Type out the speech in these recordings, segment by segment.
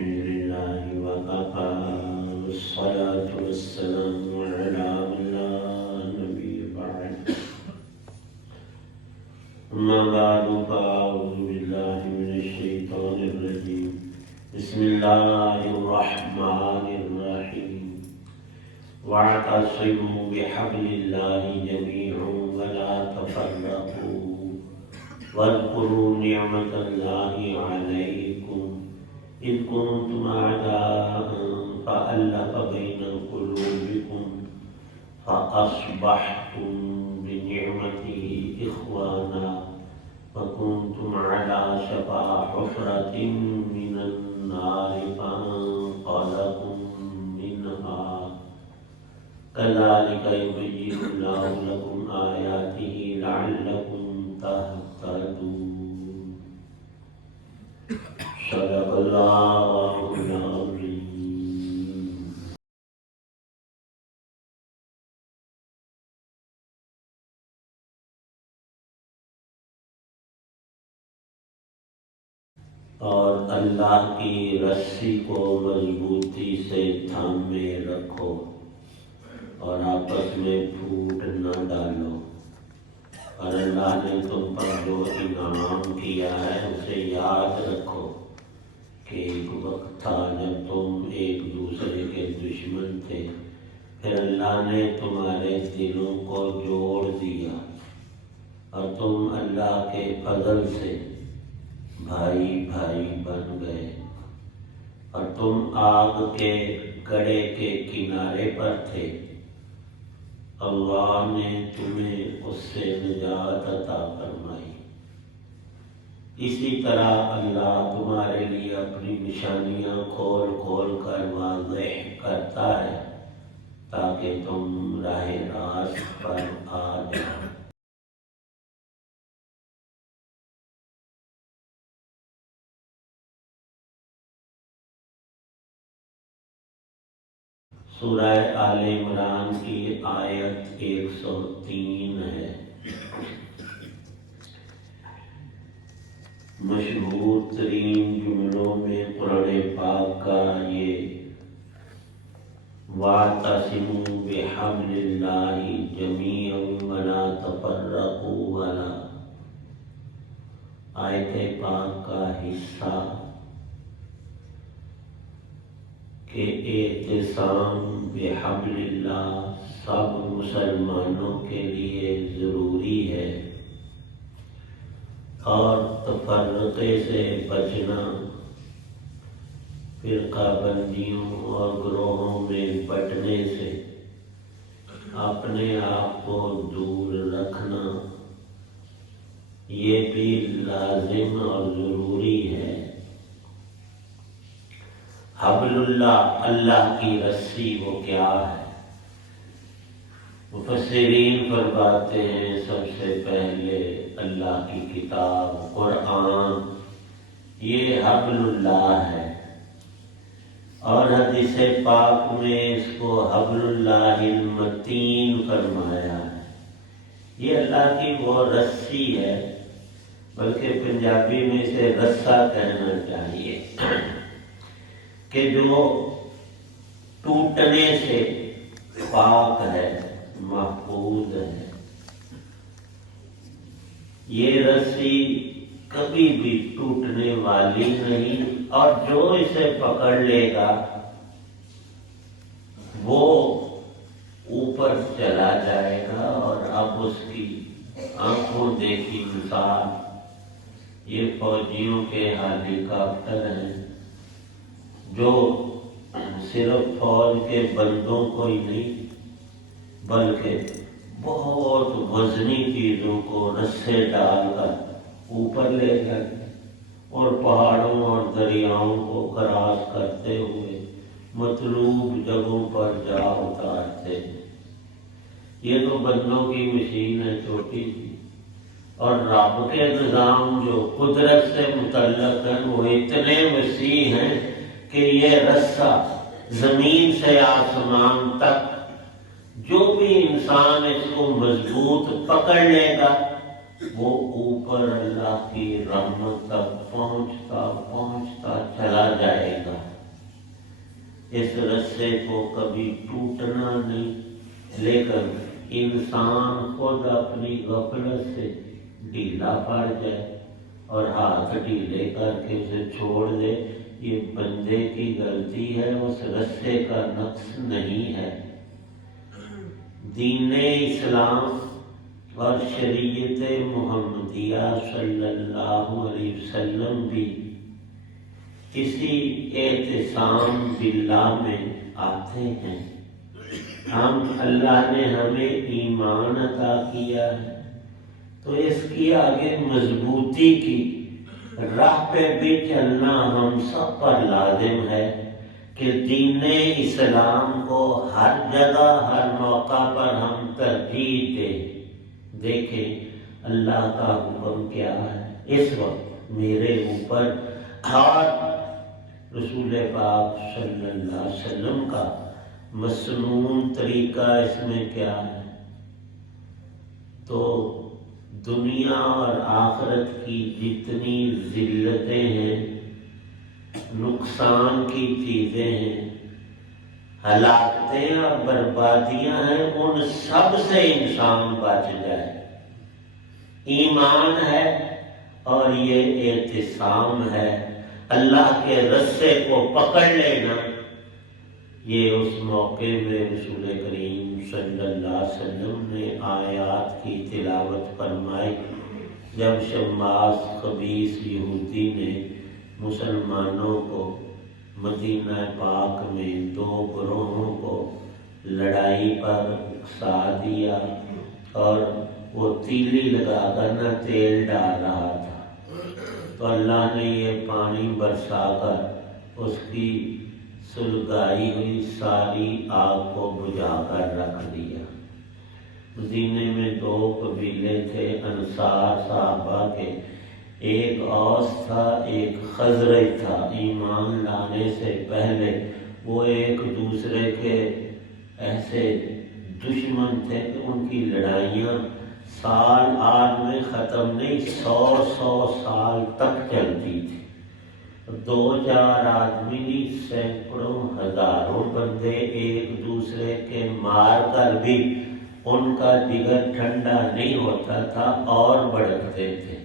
الحمد لله وكفى والصلاة والسلام على من لا نبي بعد أما بعد فأعوذ بالله من الشيطان الرجيم بسم الله الرحمن الرحيم واعتصموا بحبل الله جميعا ولا تفرقوا واذكروا نعمة الله عليكم إذ كنتم أعداء فألف بين قلوبكم فأصبحتم بنعمته إخوانا وكنتم على شفا حفرة من النار فأنقذكم منها كذلك يبين الله لكم آياته لعلكم تهتدون صدق الله العظيم. اور اللہ کی رسی کو مضبوطی سے تھامے رکھو اور آپس میں پھوٹ نہ ڈالو، اور اللہ نے تم پر جو انعام کیا ہے اسے یاد رکھو کہ ایک وقت تھا جب تم ایک دوسرے کے دشمن تھے، پھر اللہ نے تمہارے دلوں کو جوڑ دیا اور تم اللہ کے فضل سے بھائی بھائی بن گئے، اور تم آگ کے گڑھے کے کنارے پر تھے، اللہ نے تمہیں اس سے نجات عطا فرمائی۔ اسی طرح اللہ تمہارے لیے اپنی نشانیاں کھول کھول کر واضح کرتا ہے تاکہ تم راہ راست پر آ جاؤ۔ سورہ آل عمران کی آیت 103 ہے۔ مشہور ترین جملوں میں قرآن پاک کا یہ وَاعْتَصِمُوا بِحَبْلِ اللَّهِ جَمِيعًا وَلَا تَفَرَّقُوا والا آیت پاک کا حصہ کہ اعتصام بحبل اللہ سب مسلمانوں کے لیے ضروری ہے، اور تفرقے سے بچنا، فرقہ بندیوں اور گروہوں میں بٹنے سے اپنے آپ کو دور رکھنا، یہ بھی لازم اور ضروری ہے۔ حبل اللہ، اللہ کی رسی وہ کیا ہے؟ مفسرین فرماتے ہیں سب سے پہلے اللہ کی کتاب قرآن، یہ حبل اللہ ہے، اور حدیث پاک میں اس کو حبل اللہ المتین فرمایا ہے۔ یہ اللہ کی وہ رسی ہے، بلکہ پنجابی میں اسے رسہ کہنا چاہیے، کہ جو ٹوٹنے سے پاک ہے، محفوظ ہے۔ یہ رسی کبھی بھی ٹوٹنے والی نہیں، اور جو اسے پکڑ لے گا وہ اوپر چلا جائے گا۔ اور اب اس کی آنکھوں دیکھی مثال یہ فوجیوں کے ہیلی کاپٹر ہیں، جو صرف فوج کے بندوں کو ہی نہیں بلکہ بہت وزنی چیزوں کو رسے ڈال کر اوپر لے گئے اور پہاڑوں اور دریاؤں کو کراس کرتے ہوئے مطلوب جگہوں پر جا اتارتے ہیں۔ یہ تو بندوں کی مشین ہے چھوٹی سی، اور رب کے نظام جو قدرت سے متعلق ہیں وہ اتنے وسیع ہیں کہ یہ رسہ زمین سے آسمان تک جو بھی انسان اس کو مضبوط پکڑ لے گا وہ اوپر اللہ کی رحمت تک پہنچتا پہنچتا چلا جائے گا۔ اس رسے کو کبھی ٹوٹنا نہیں، لیکن انسان خود اپنی غفلت سے ڈھیلا پڑ جائے اور ہاتھ ڈھیلے کر کے اسے چھوڑ دے، یہ بندے کی غلطی ہے، اس رسے کا نقص نہیں ہے۔ دین اسلام اور شریعت محمدیہ صلی اللہ علیہ وسلم بھی اسی اعتصام باللہ میں آتے ہیں۔ ہم اللہ نے ہمیں ایمان عطا کیا ہے تو اس کی آگے مضبوطی کی راہ پہ بھی چلنا ہم سب پر لازم ہے کہ دین اسلام کو ہر جگہ ہر موقع پر ہم ترجیح دیں۔ دیکھیں اللہ کا حکم کیا ہے اس وقت میرے اوپر، اور رسول پاک صلی اللہ علیہ وسلم کا مسنون طریقہ اس میں کیا ہے۔ تو دنیا اور آخرت کی جتنی ذلتیں ہیں، نقصان کی چیزیں ہیں، ہلاکتیں اور بربادیاں ہیں، ان سب سے انسان بچ جائے۔ ایمان ہے اور یہ اعتصام ہے، اللہ کے رسے کو پکڑ لینا۔ یہ اس موقع میں رسول کریم صلی اللہ علیہ وسلم نے آیات کی تلاوت فرمائی جب شماس خبیث یہودی نے مسلمانوں کو مدینہ پاک میں دو گروہوں کو لڑائی پر اکسا دیا اور وہ تیلی لگا کر نہ تیل ڈال رہا تھا، تو اللہ نے یہ پانی برسا کر اس کی سلگائی ہوئی ساری آگ کو بجھا کر رکھ دیا۔ مدینے میں دو قبیلے تھے انصار صحابہ کے، ایک اوس تھا ایک خزرج تھا۔ ایمان لانے سے پہلے وہ ایک دوسرے کے ایسے دشمن تھے کہ ان کی لڑائیاں سال آٹھ میں ختم نہیں، 100 سال تک چلتی تھی۔ دو چار آدمی نہیں، سینکڑوں ہزاروں بندے ایک دوسرے کے مار کر بھی ان کا جگر ٹھنڈا نہیں ہوتا تھا اور بھڑکتے تھے۔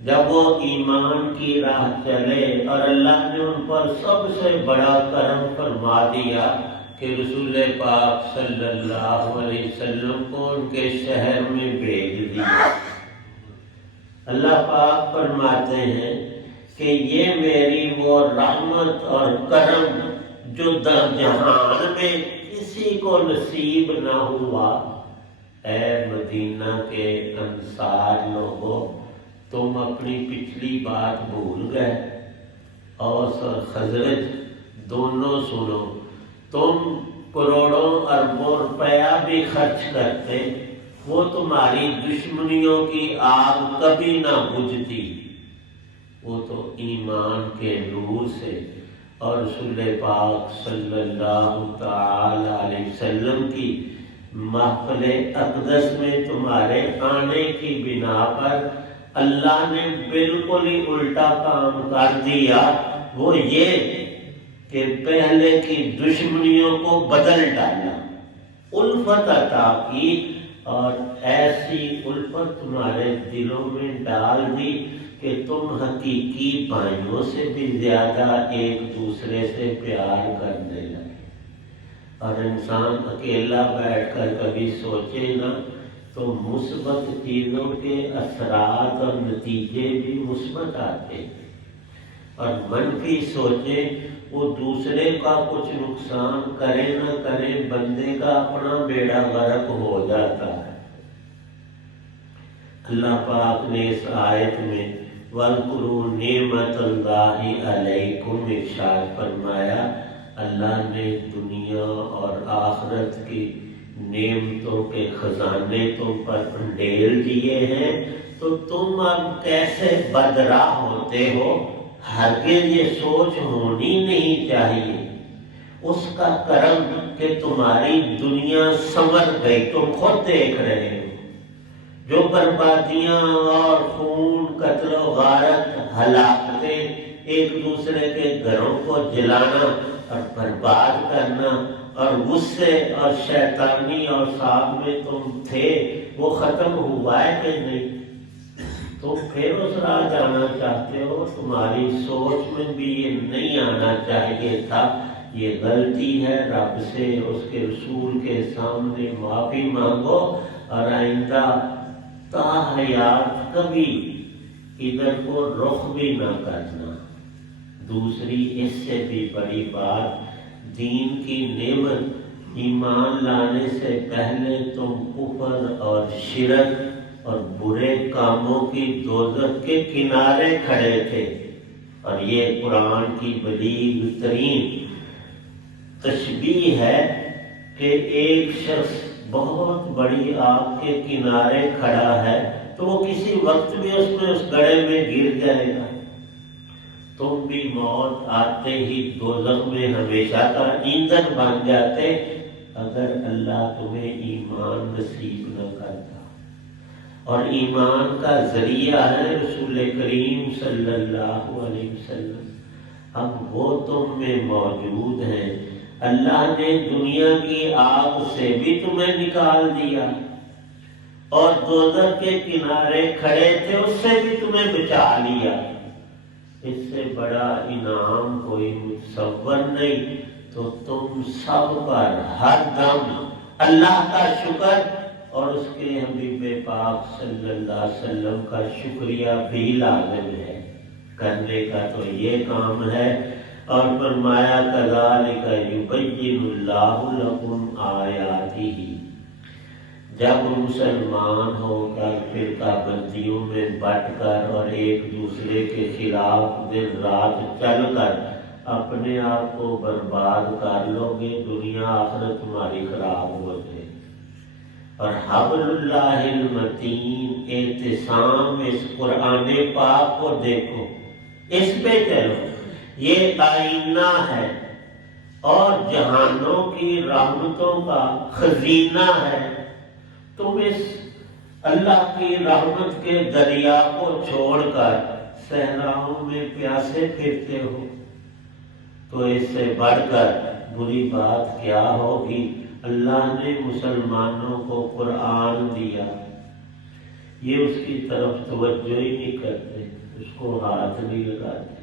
جب وہ ایمان کی راہ چلے اور اللہ نے ان پر سب سے بڑا کرم فرما دیا کہ رسول پاک صلی اللہ علیہ وسلم کو ان کے شہر میں بھیج دیا۔ اللہ پاک فرماتے ہیں کہ یہ میری وہ رحمت اور کرم جو جہان میں کسی کو نصیب نہ ہوا۔ اے مدینہ کے انصار لوگوں، تم اپنی پچھلی بات بھول گئے۔ اوس اور خزرج دونوں سنو، تم کروڑوں اربوں روپیہ بھی خرچ کرتے، وہ تمہاری دشمنیوں کی آگ کبھی نہ بجھتی۔ وہ تو ایمان کے نور سے اور رسول پاک صلی اللہ تعالی علیہ وسلم کی محفل اقدس میں تمہارے آنے کی بنا پر اللہ نے بالکل ہی الٹا کام کر دیا۔ وہ یہ کہ پہلے کی دشمنیوں کو بدل ڈالا، الفت عطا کی اور ایسی الفت تمہارے دلوں میں ڈال دی کہ تم حقیقی بھائیوں سے بھی زیادہ ایک دوسرے سے پیار کرنے لگے۔ اور انسان اکیلا بیٹھ کر کبھی سوچے نا تو مثبت چیزوں کے اثرات اور نتیجے بھی مثبت آتے ہیں، اور منفی سوچے وہ دوسرے کا کچھ نقصان کرے نہ کرے بندے کا اپنا بیڑا غرق ہو جاتا ہے۔ اللہ پاک نے اس آیت میں وَاذْكُرُوا نِعْمَتَ اللَّهِ عَلَيْكُمْ ارشاد فرمایا، اللہ نے دنیا اور آخرت کی نعمتوں کے خزانے تم پر انڈیل دیے ہیں، تو تم اب کیسے بدراہ ہوتے ہو؟ ہرگز یہ سوچ ہونی نہیں چاہیے۔ اس کا کرم کہ تمہاری دنیا سنور گئی، تم خود دیکھ رہے ہو جو بربادیاں اور خون، قتل و غارت، ہلاکتیں ایک دوسرے کے گھروں کو جلانا اور برباد کرنا اور غصے اور شیطانی اور ساتھ میں تم تھے وہ ختم ہوا ہے کہ نہیں؟ تم پھر اس راہ جانا چاہتے ہو، تمہاری سوچ میں بھی یہ نہیں آنا چاہیے تھا، یہ غلطی ہے، رب سے اس کے رسول کے سامنے معافی مانگو اور آئندہ تا حیات کبھی ادھر کو رخ بھی نہ کرنا۔ دوسری اس سے بھی بڑی بات، دین کی نعمت ایمان لانے سے پہلے تم کفر اور شرک اور برے کاموں کی دوزخ کے کنارے کھڑے تھے، اور یہ قرآن کی بلیغ ترین تشبیہ ہے کہ ایک شخص بہت بڑی آگ کے کنارے کھڑا ہے تو وہ کسی وقت بھی اس گڑھے میں گر جائے گا۔ تم بھی موت آتے ہی دوزخ میں ہمیشہ کا ایندھن بن جاتے اگر اللہ تمہیں ایمان نصیب نہ کرتا، اور ایمان کا ذریعہ ہے رسول کریم صلی اللہ علیہ وسلم۔ اب وہ تم میں موجود ہیں، اللہ نے دنیا کی آگ سے بھی تمہیں نکال دیا اور دوزخ کے کنارے کھڑے تھے اس سے بھی تمہیں بچا لیا۔ اس سے بڑا انعام کوئی متصور نہیں، تو تم سب پر ہر دم اللہ کا شکر اور اس کے حبیب پاک صلی اللہ علیہ وسلم کا شکریہ بھی لازم ہے۔ کرنے کا تو یہ کام ہے، اور فرمایا کذالک یبین اللہ لکم آیاتہ۔ جب مسلمان ہو کر فرقہ بندیوں میں بٹ کر اور ایک دوسرے کے خلاف دن رات چل کر اپنے آپ کو برباد کر لو گے، دنیا آخرت تمہاری خراب ہو جائے۔ اور حبل اللہ المتین، اعتصام اس قرآن پاک کو دیکھو، اس پہ چلو، یہ آئینہ ہے اور جہانوں کی رحمتوں کا خزینہ ہے۔ تم اس اللہ کی رحمت کے دریا کو چھوڑ کر صحراؤں میں پیاسے پھرتے ہو، تو اس سے بڑھ کر بری بات کیا ہوگی؟ اللہ نے مسلمانوں کو قرآن دیا، یہ اس کی طرف توجہ ہی نہیں کرتے، اس کو ہاتھ نہیں لگاتے۔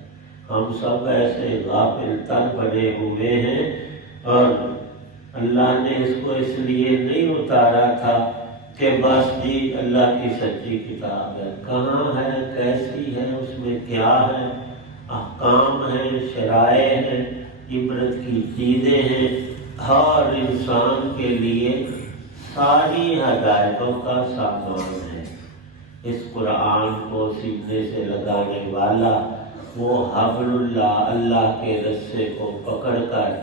ہم سب ایسے غافل تر بنے ہوئے ہیں، اور اللہ نے اس کو اس لیے نہیں اتارا تھا کہ بس جی اللہ کی سچی کتاب ہے، کہاں ہے، کیسی ہے، اس میں کیا ہے، احکام ہیں، شرائع ہیں، عبرت کی چیزیں ہیں، ہر انسان کے لیے ساری ہدایتوں کا سامان ہے۔ اس قرآن کو سینے سے لگانے والا وہ حبل اللہ، اللہ کے رسے کو پکڑ کر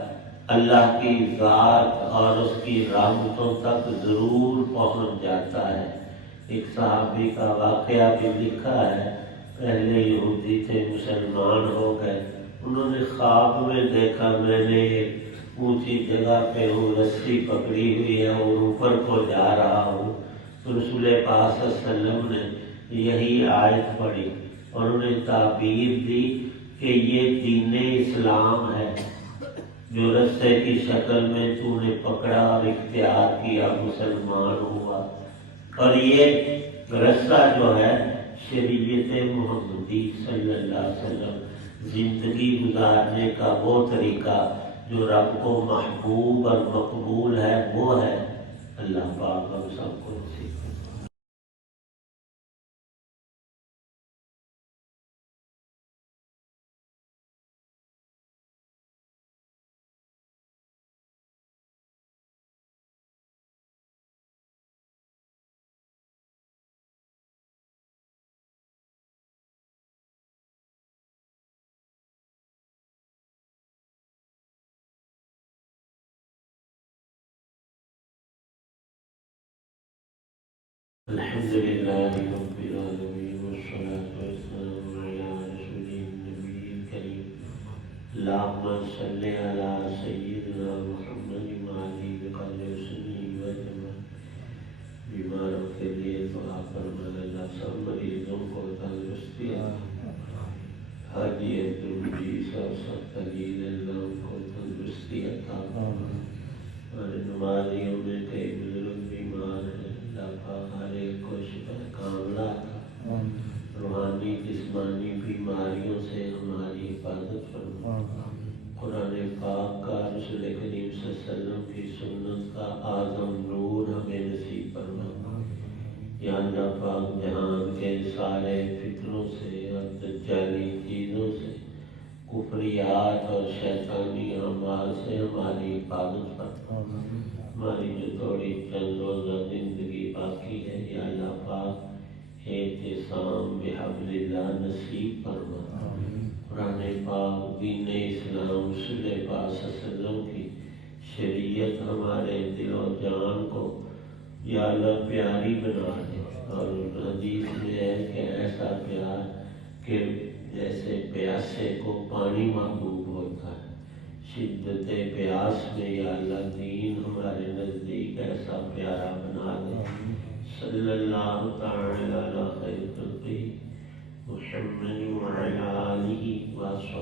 اللہ کی ذات اور اس کی رحمتوں تک ضرور پہنچ جاتا ہے۔ ایک صحابی کا واقعہ بھی لکھا ہے، پہلے یہودی تھے، مسلمان ہو گئے، انہوں نے خواب میں دیکھا میں نے ایک اونچی جگہ پہ ہوں، رسی پکڑی ہوئی ہے اور اوپر کو جا رہا ہوں، تو رسول پاک صلی اللہ علیہ وسلم نے یہی آیت پڑھی اور انہیں تعبیر دی کہ یہ دین اسلام ہے جو رسے کی شکل میں تو نے پکڑا اور اختیار کیا، مسلمان ہوا۔ اور یہ رسہ جو ہے شریعت محمدی صلی اللہ علیہ وسلم، زندگی گزارنے کا وہ طریقہ جو رب کو محبوب اور مقبول ہے، وہ ہے۔ اللہ پاک ہم سب کو نصیب کرے۔ الحمد لله رب العالمين والصلاة والسلام على رسوله النبي الكريم اللهم صل على سيدنا محمد وعلى آله وصحبه وسلم۔ بیماروں کے لیے دعا فرمانا، سب مریضوں کو تندرستی، حاجی اوسط قلیل اللہ کو تندرستی عطا فرما۔ ہمارے نمازیوں میں کئی بزرگ بیمار ہیں، اللہ پاک ہر ایک کو شفا کاملہ عطا، روحانی جسمانی بیماریوں سے ہماری حفاظت فرما۔ قرآن پاک کا رسول کریم صلی اللہ علیہ وسلم کی سنت کا اعظم نور ہمیں نصیب فرما۔ یا اللہ پاک جہان کے سارے فتنوں سے اور دجالی چیزوں سے، کفریات اور شیطانی اعمال سے ہماری حفاظت فرما۔ ہماری جو تھوڑی چند روزہ زندگی باقی ہے، یا اللہ پاک اعتصام بحبل اللہ نصیب فرما۔ قرآن پاک دین اسلام رسول پاک صلی اللہ علیہ وسلم کی شریعت ہمارے دل و جان کو یا اللہ پیاری بنا دے، اور حدیث میں ہے کہ ایسا پیار کہ جیسے پیاسے کو پانی محبوب ہوتا ہے، شدت پیاس میں یا اللہ دین ہمارے نزدیک ایسا پیارا بنا دے۔ صلی اللہ تعالی علی خیر خلقہ محمد وعلی آلہ وصحبہ